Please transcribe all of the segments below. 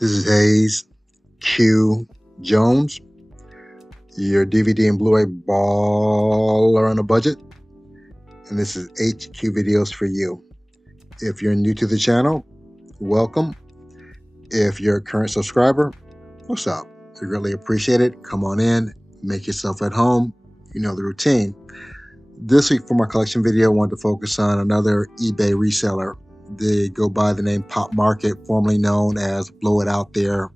This is Hayes Q Jones, your DVD and Blu-ray baller on a budget, and this is HQ Videos for you. If you're new to the channel, welcome. If you're a current subscriber, what's up? We really appreciate it. Come on in, make yourself at home. You know the routine. This week for my collection video, I wanted to focus on another eBay reseller. They go by the name Pop Market, formerly known as Blow It Out There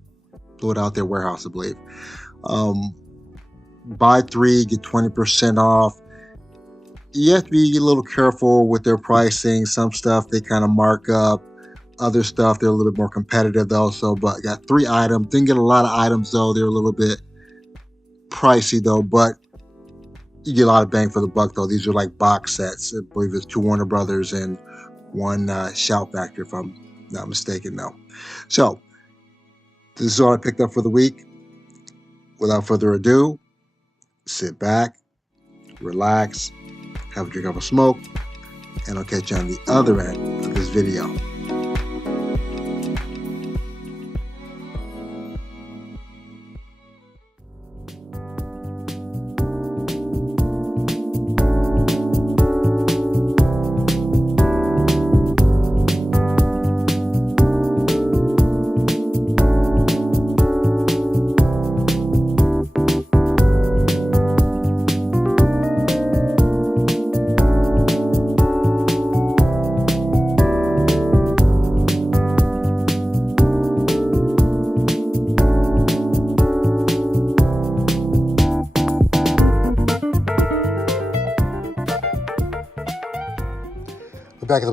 Warehouse, I believe. Buy 3, get 20% off. You have to be a little careful with their pricing. Some stuff they kind of mark up. Other stuff they're a little bit more competitive though. So, but got 3 items. Didn't get a lot of items though. They're a little bit pricey though, but you get a lot of bang for the buck though. These are like box sets. I believe it's 2 Warner Brothers and 1 Shout Factory, if I'm not mistaken though. So this is all I picked up for the week. Without further ado, sit back, relax, have a drink of a smoke, and I'll catch you on the other end of this video. Back at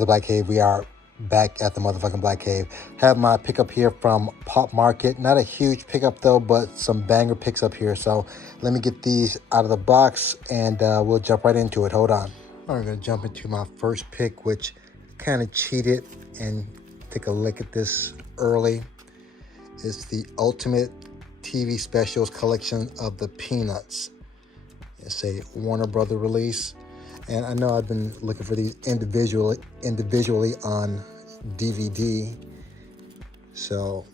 the Black Cave. We are back at the motherfucking Black Cave. Have my pickup here from Pop Market. Not a huge pickup though, but some banger picks up here. So let me get these out of the box and we'll jump right into it. Hold on. I'm gonna jump into my first pick, which kind of cheated and take a look at this early. It's the Ultimate TV Specials collection of the Peanuts. It's a Warner Brother release. And I know I've been looking for these individually on DVD. So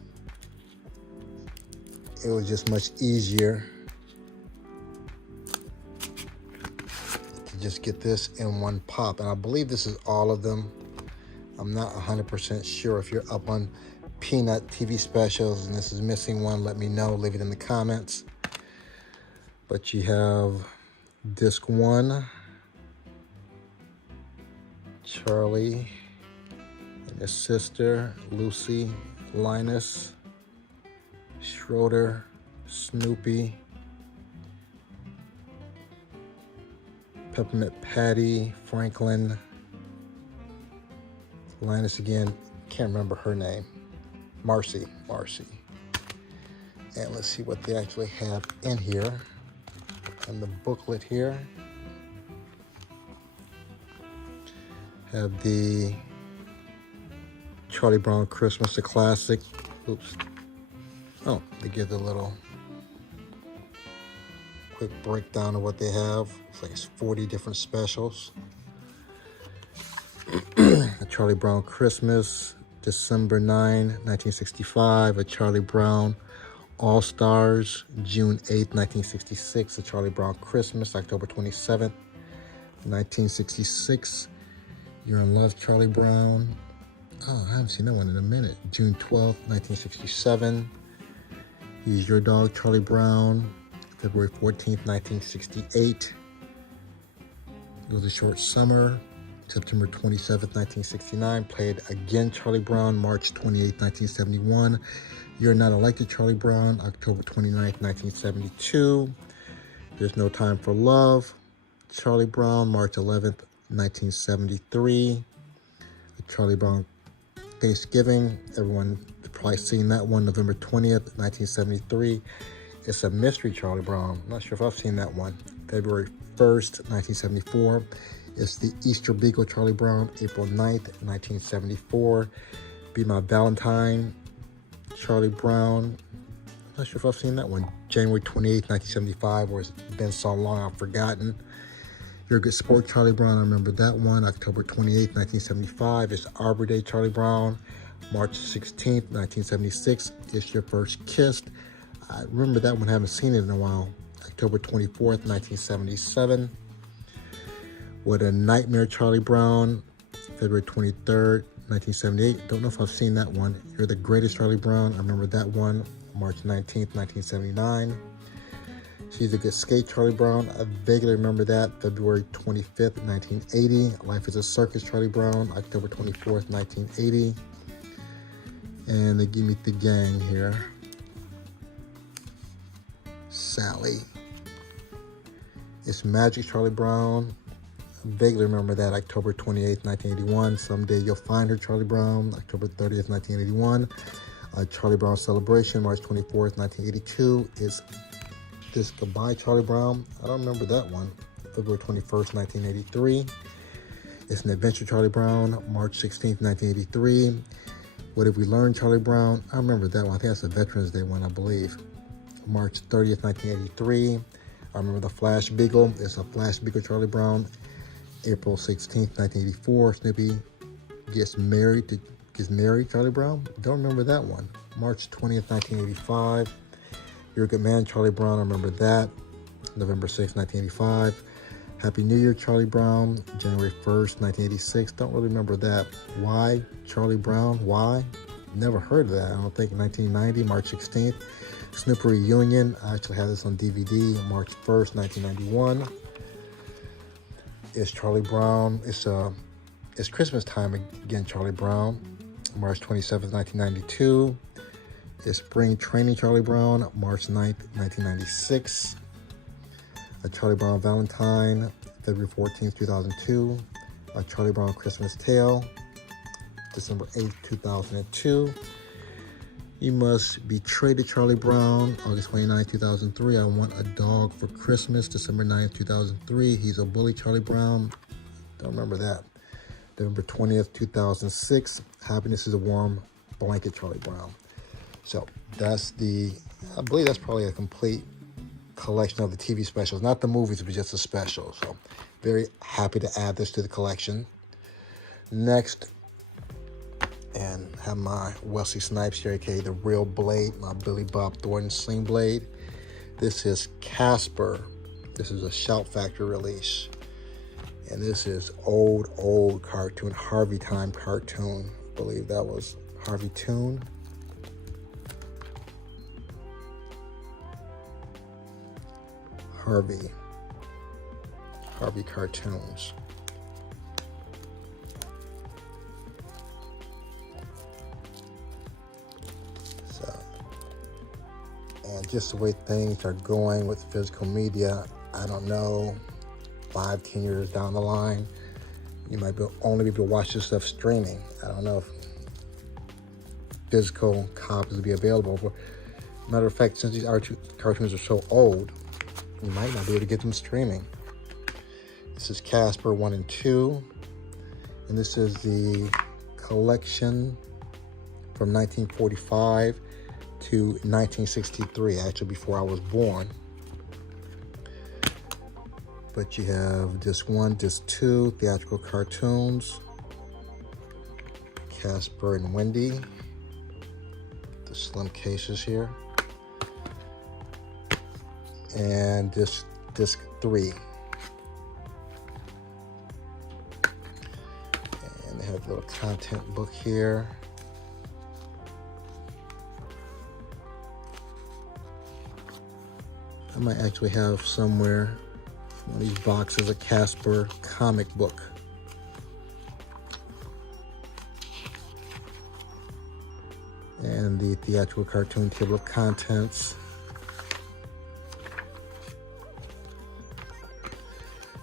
it was just much easier to just get this in one pop. And I believe this is all of them. I'm not 100% sure. If you're up on Peanut TV Specials and this is missing one, let me know. Leave it in the comments. But you have disc 1. Charlie and his sister, Lucy, Linus, Schroeder, Snoopy, Peppermint Patty, Franklin, Linus again, can't remember her name, Marcy. And let's see what they actually have in here. And the booklet here. Have the Charlie Brown Christmas, the classic. Oops. Oh, they give the little quick breakdown of what they have. It's like it's 40 different specials. A Charlie Brown Christmas, December 9, 1965. A Charlie Brown All-Stars, June 8, 1966. A Charlie Brown Christmas, October 27th, 1966. You're in Love, Charlie Brown. Oh, I haven't seen that one in a minute. June 12th, 1967. He's Your Dog, Charlie Brown. February 14th, 1968. It was a Short Summer. September 27th, 1969. Played again, Charlie Brown. March 28th, 1971. You're Not Elected, Charlie Brown. October 29th, 1972. There's No Time for Love, Charlie Brown. March 11th, 1973. The Charlie Brown Thanksgiving. Everyone probably seen that one. November 20th, 1973. It's a Mystery Charlie Brown. I'm not sure if I've seen that one. February 1st, 1974. It's the Easter Beagle Charlie Brown. April 9th, 1974. Be My Valentine Charlie Brown. I'm not sure if I've seen that one. January 28th, 1975. Or it's been so long I've forgotten. You're a Good Sport, Charlie Brown. I remember that one. October 28th, 1975. It's Arbor Day, Charlie Brown. March 16th, 1976, It's Your First Kiss. I remember that one, haven't seen it in a while. October 24th, 1977. What a Nightmare, Charlie Brown. February 23rd, 1978. Don't know if I've seen that one. You're the Greatest, Charlie Brown. I remember that one. March 19th, 1979. She's a Good Skate, Charlie Brown. I vaguely remember that. February 25th, 1980. Life is a Circus, Charlie Brown. October 24th, 1980. And they give me the gang here. Sally. It's Magic, Charlie Brown. I vaguely remember that. October 28th, 1981. Someday You'll Find Her, Charlie Brown. October 30th, 1981. Charlie Brown Celebration, March 24th, 1982. It's This Goodbye, Charlie Brown. I don't remember that one. February 21st, 1983. It's An Adventure, Charlie Brown. March 16th, 1983. What Have We Learned, Charlie Brown? I remember that one. I think that's a Veterans Day one, I believe. March 30th, 1983. I remember The Flash Beagle. It's a Flash Beagle, Charlie Brown. April 16th, 1984. Snoopy gets married, Charlie Brown. Don't remember that one. March 20th, 1985. You're a Good Man, Charlie Brown. I remember that. November 6th, 1985. Happy New Year, Charlie Brown. January 1st, 1986. Don't really remember that. Why, Charlie Brown? Why? Never heard of that. I don't think. 1990, March 16th. Snooper Reunion. I actually have this on DVD. March 1st, 1991. It's Charlie Brown. It's Christmas time again, Charlie Brown. March 27th, 1992. It's Spring Training, Charlie Brown. March 9th, 1996. A Charlie Brown Valentine, February 14th, 2002. A Charlie Brown Christmas Tale, December 8th, 2002. You Must Be Traded, Charlie Brown, August 29th, 2003. I Want a Dog for Christmas, December 9th, 2003. He's a Bully, Charlie Brown. Don't remember that. November 20th, 2006. Happiness is a Warm Blanket, Charlie Brown. So I believe that's probably a complete collection of the TV specials, not the movies, but just the specials. So very happy to add this to the collection. Next, and have my Wesley Snipes here, aka the Real Blade, my Billy Bob Thornton Sling Blade. This is Casper. This is a Shout Factory release. And this is old cartoon, Harvey Time cartoon. I believe that was Harvey Toon. Harvey cartoons. So, and just the way things are going with physical media, I don't know, 5-10 years down the line, you might only be able to watch this stuff streaming. I don't know if physical copies will be available. But matter of fact, since these cartoons are so old, you might not be able to get them streaming. This is Casper 1 and 2. And this is the collection from 1945 to 1963, actually before I was born. But you have disc 1, disc 2, theatrical cartoons. Casper and Wendy. The slim cases here. And disc 3. And they have a little content book here. I might actually have somewhere one of these boxes a Casper comic book. And the theatrical cartoon table of contents.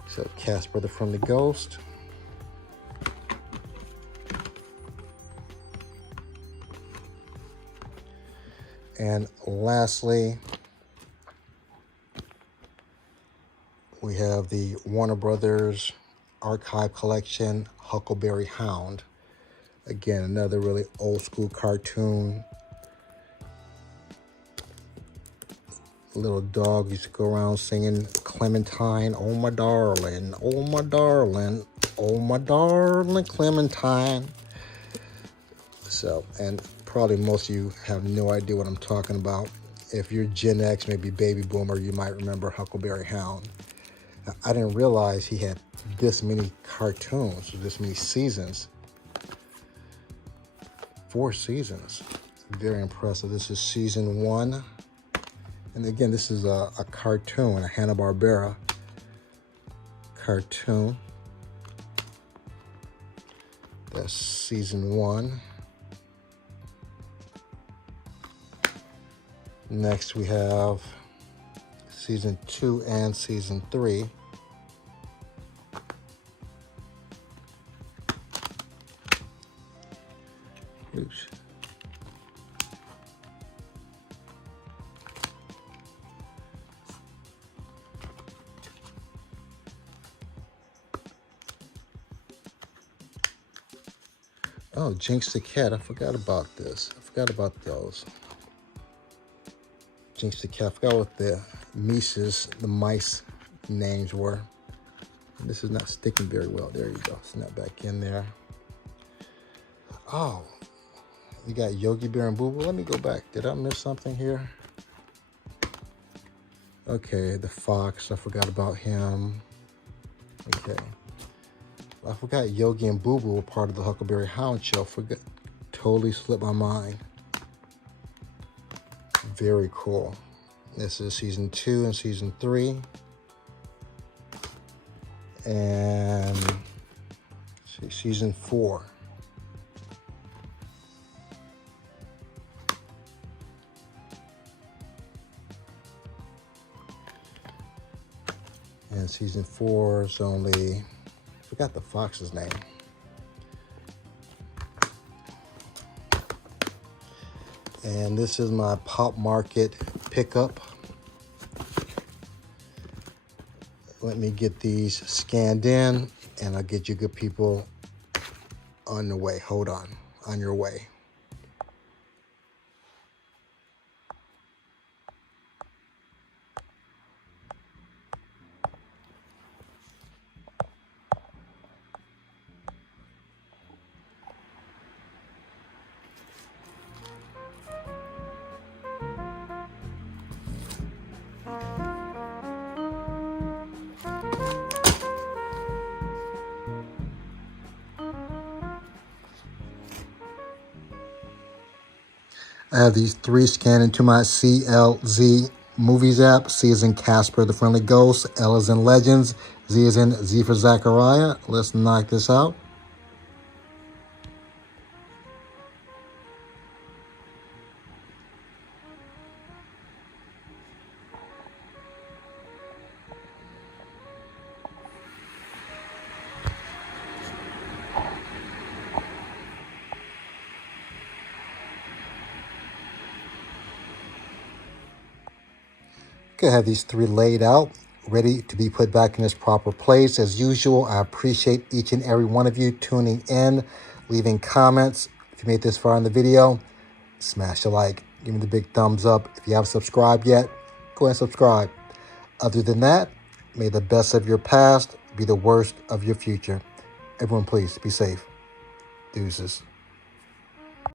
So Casper the Friendly Ghost. And lastly, we have the Warner Brothers Archive Collection, Huckleberry Hound. Again, another really old school cartoon. Little dog used to go around singing Clementine, oh my darling, oh my darling, oh my darling Clementine. So, and probably most of you have no idea what I'm talking about. If you're Gen X, maybe baby boomer, you might remember Huckleberry Hound. I didn't realize he had this many cartoons, this many seasons. 4 seasons. Very impressive. This is season 1. And again, this is a cartoon, a Hanna-Barbera cartoon. That's season 1. Next we have season 2 and season 3. Oops. Oh, Jinx the Cat. I forgot about this. I forgot about those. Jinx the Cat. I forgot what the mice names were. This is not sticking very well. There you go. Snap back in there. Oh, you got Yogi Bear and Boo Boo. Let me go back. Did I miss something here? Okay, the fox. I forgot about him. Okay. I forgot Yogi and Boo Boo were part of the Huckleberry Hound show. Totally slipped my mind. Very cool. This is season 2 and season 3. And season 4. And season 4 is only, I forgot the fox's name. And this is my Pop Market pickup. Let me get these scanned in and I'll get you good people on the way. Hold on your way. I have these 3 scanned into my CLZ Movies app. C is in Casper the Friendly Ghost. L is in Legends. Z is in Z for Zachariah. Let's knock this out. Okay, I have these 3 laid out, ready to be put back in its proper place. As usual, I appreciate each and every one of you tuning in, leaving comments. If you made this far in the video, smash a like. Give me the big thumbs up. If you haven't subscribed yet, go ahead and subscribe. Other than that, may the best of your past be the worst of your future. Everyone, please be safe. Deuces.